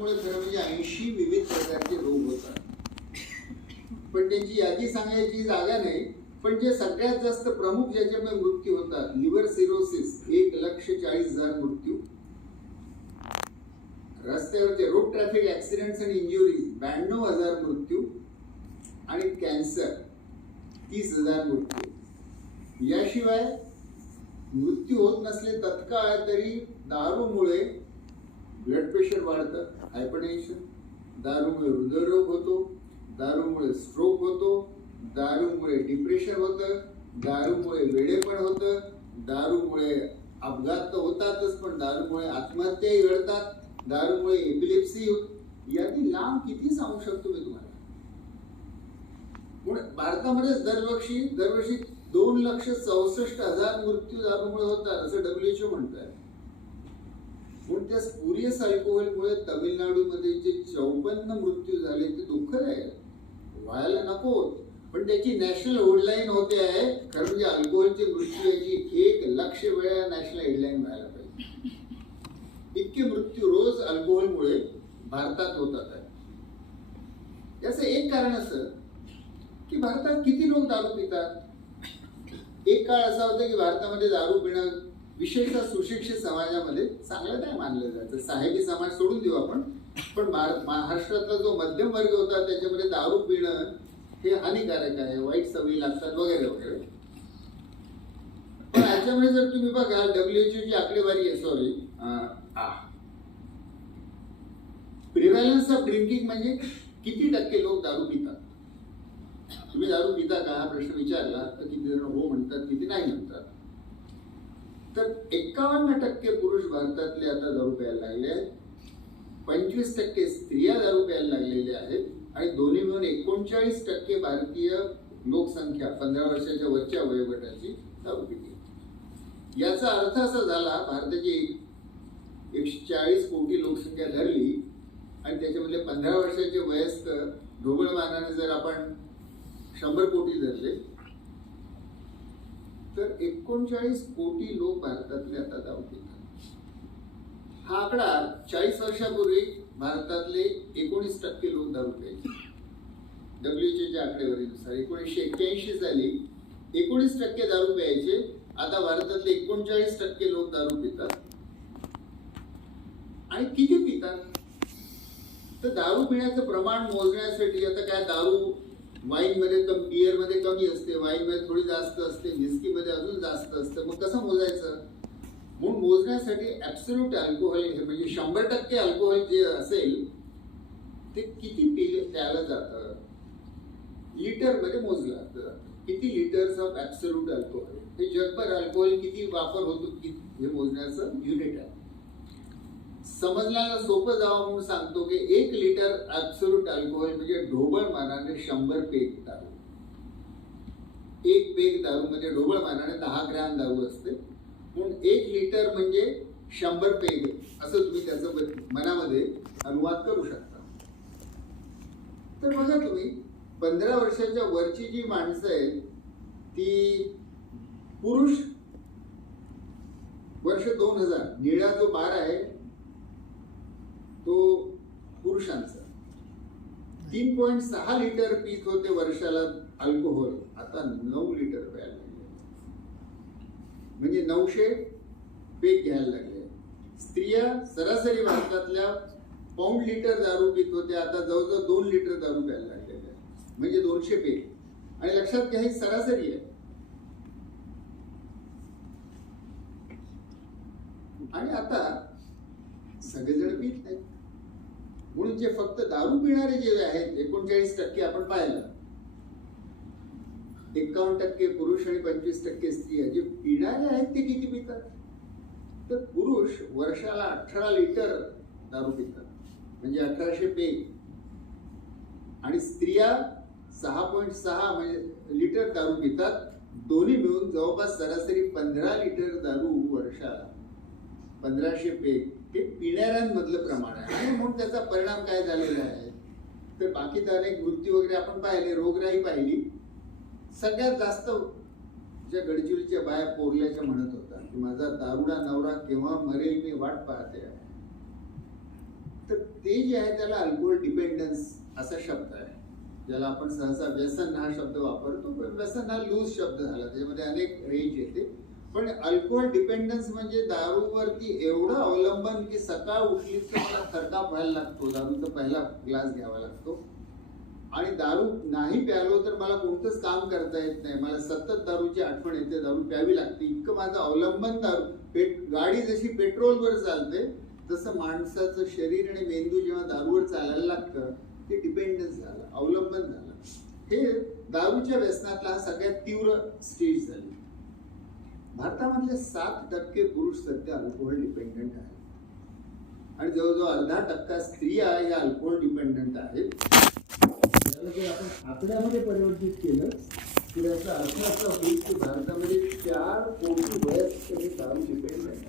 दारूमुळे खरं म्हणजे ऐंशी विविध प्रकारचे रोग होतात. पण त्यांची यादी सांगायची जागा नाही. पण जे सगळ्यात जास्त प्रमुख ज्याच्यामुळे मृत्यू होतात लिव्हर सिरोसिस एक लक्ष चाळीस हजार मृत्यू. रस्त्यावरचे रोड ट्रॅफिक ऍक्सिडेंट्स आणि इंजुरीज ब्याण्णव हजार मृत्यू. आणि कॅन्सर तीस हजार मृत्यू. याशिवाय मृत्यू होत नसले तत्काळ तरी दारूमुळे ब्लड प्रेशर वाढतं हायपरटेन्शन दारूमुळे हृदयरोग होतो दारूमुळे स्ट्रोक होतो दारूमुळे डिप्रेशन होतं दारूमुळे वेडेपण होतं दारूमुळे अपघात तर होतातच पण दारूमुळे आत्महत्याही घडतात दारूमुळे एपिलेप्सी होत. यादी लांब किती सांगू शकतो मी तुम्हाला? म्हणून भारतामध्ये दरवर्षी दरवर्षी दोन लक्ष चौसष्ट हजार मृत्यू दारूमुळे होतात असं डब्ल्यूएचओ म्हणतात पण त्या स्पुरियस अल्कोहोलमुळे तमिळनाडूमध्ये जे चौपन्न मृत्यू झाले ते दुःखद आहे? व्हायला नको. पण त्याची नॅशनल हेडलाईन होते आहे खरं म्हणजे अल्कोहोलचे मृत्यू याची एक लक्ष वेळा नॅशनल हेडलाईन व्हायला पाहिजे. इतके मृत्यू रोज अल्कोहोलमुळे भारतात होतात आहे. याचं एक कारण असं की भारतात किती लोक दारू पितात? एक काळ असा होता की भारतामध्ये दारू पिणं विशेषतः सुशिक्षित समाजामध्ये चांगलं नाही मानलं जायचं साहेबी समाज सोडून देऊ आपण. पण महाराष्ट्रातला जो मध्यम वर्ग होता त्याच्यामध्ये दारू पिणं हे हानिकारक आहे. वाईट सवयी लागतात वगैरे वगैरे. पण याच्यामध्ये जर तुम्ही बघा डब्ल्यूएचओ ची आकडेवारी आहे सॉरी प्रिव्हॅलन्स ऑफ ड्रिंकिंग म्हणजे किती टक्के लोक दारू पितात? तुम्ही दारू पिता का? हा प्रश्न विचारला तर किती जण हो म्हणतात किती नाही म्हणतात? एकावन्न टक्के पुरुष भारतातले आता दारू प्यायला लागले आहेत. पंचवीस टक्के स्त्रिया दारू प्यायला लागलेल्या आहेत. आणि दोन्ही मिळून एकोणचाळीस टक्के भारतीय लोकसंख्या पंधरा वर्षाच्या वरच्या वयोगटाची दारू पिते याचा अर्थ असा झाला भारताची एकशे चाळीस कोटी लोकसंख्या धरली आणि त्याच्यामधले पंधरा वर्षाचे वयस्क ढोबळमानाने जर आपण शंभर कोटी धरले तर एकोणचाळीस कोटी लोक भारतातले आता दारू पितात हा आकडा चाळीस वर्षापूर्वी भारतातले एकोणीस टक्के लोक दारू प्यायचे डब्ल्यूएचओच्या आकडेवारीनुसार एकोणीसशे एक्क्याऐंशी साली एकोणीस टक्के दारू प्यायचे आता भारतातले एकोणचाळीस टक्के लोक दारू पितात. आणि किती पितात? तर दारू पिण्याचं प्रमाण मोजण्यासाठी आता काय दारू वाईन मध्ये कम बिअरमध्ये कमी असते वाईन मध्ये थोडी जास्त असते विस्की मध्ये अजून जास्त असते मग कसं मोजायचं? म्हणून मोजण्यासाठी ऍब्सोल्यूट अल्कोहोल हे म्हणजे शंभर टक्के अल्कोहोल जे असेल ते किती पिले प्यायला जातं? लिटरमध्ये मोजलं जातं. किती लिटर्स ऑफ ॲब्सोल्यूट अल्कोहोल हे जगभर अल्कोहोल किती वापर होतो हे मोजण्याचं युनिट आहे. समजण्याला सोपं जावं म्हणून सांगतो की एक लिटर ऍब्सोल्यूट अल्कोहोल म्हणजे ढोबळ मानाने शंभर पेग दारू. एक पेग दारू म्हणजे ढोबळ मानाने दहा ग्रॅम दारू असते. म्हणून एक लिटर म्हणजे शंभर पेग असं तुम्ही त्याचं मनामध्ये अनुवाद करू शकता. तर बघा तुम्ही पंधरा वर्षाच्या वरची जी माणसं आहेत ती पुरुष वर्ष दोन हजार निळा जो बार आहे तो पुरुषांचं तीन पॉईंट सहा लिटर पीत होते वर्षाला अल्कोहोल आता नऊ लिटर प्यायला लागले. म्हणजे नऊशे पेक घ्यायला लागले. स्त्रिया सरासरी भारतातल्या पाऊंड लिटर दारू पित होते. आता जवळजवळ दोन लिटर दारू प्यायला लागले. म्हणजे दोनशे पेक. आणि लक्षात घ्या ही सरासरी आहे. आणि आता सगळेजण पीत नाही म्हणून जे फक्त दारू पिणारे जे आहेत एकोणचाळीस टक्के आपण पाहिलं. एकावन्न टक्के पुरुष आणि पंचवीस टक्के स्त्रिया जे पिणारे आहेत ते किती पितात? तर पुरुष वर्षाला अठरा लिटर दारू पितात. म्हणजे अठराशे पे आणि स्त्रिया सहा पॉईंट सहा म्हणजे लिटर दारू पितात. दोन्ही मिळून जवळपास सरासरी पंधरा लिटर दारू वर्षाला. पंधराशे पेग हे पिणाऱ्यांमधलं प्रमाण आहे. आणि म्हणून त्याचा परिणाम काय झालेला आहे? तर बाकी तर अनेक मृत्यू वगैरे आपण पाहिले रोगराई पाहिली. सगळ्यात जास्त ज्या गडचिरोलीच्या बाया पोरल्याच्या म्हणत होता की माझा दारुडा नवरा केव्हा मरेल मी वाट पाहते. आहे तर ते जे आहे त्याला अल्कोहोल डिपेंडन्स असा शब्द आहे. ज्याला आपण सहसा व्यसन हा शब्द वापरतो पण व्यसन हा लूज शब्द झाला. त्याच्यामध्ये अनेक रेंज येते. पण अल्कोहोल डिपेंडन्स म्हणजे दारूवरती एवढं अवलंबन की सकाळ उठली तर मला थरका व्हायला लागतो दारूचा पहिला ग्लास घ्यावा लागतो. आणि दारू नाही प्यालो तर मला कोणतंच काम करता येत नाही. मला सतत दारूची आठवण येते दारू प्यावी लागते. इतकं माझं अवलंबन दारू पेट गाडी जशी पेट्रोलवर चालते तसं माणसाचं शरीर आणि मेंदू जेव्हा दारूवर चालायला लागतं ते डिपेंडन्स झालं अवलंबन झालं. हे दारूच्या व्यसनातला हा सगळ्यात तीव्र स्टेज झाली. भारतामधले सात टक्के पुरुष सध्या अल्कोहोल डिपेंडंट आहेत. आणि जवळजवळ अर्धा टक्का स्त्रिया या अल्कोहोल डिपेंडंट आहेत. त्याला जर आपण आकड्यामध्ये परिवर्तित केलं तर याचा अर्थ असा होईल की भारतामध्ये चार कोटी वयस्क हे दारू डिपेंडंट